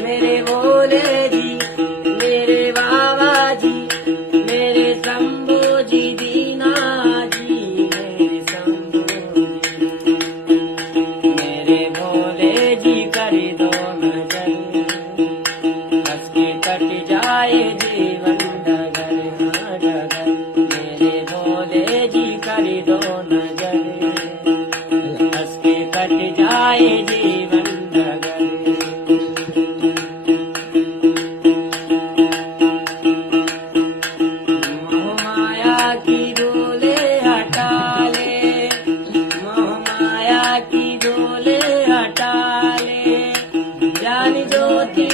मेरे भोले जी, मेरे बाबा जी, मेरे शंभू जी दीना जी, मेरे शंभू जी, मेरे भोले जी कर दो नजर, हंस के कट जाए जीवन डगर हाँ डगर। मेरे भोले जी कर दो नजर, हंस के कट जाए जीवन डगर। मोह माया की डोले हटा ले, मोह माया की डोले हटा ले, जान ज्योति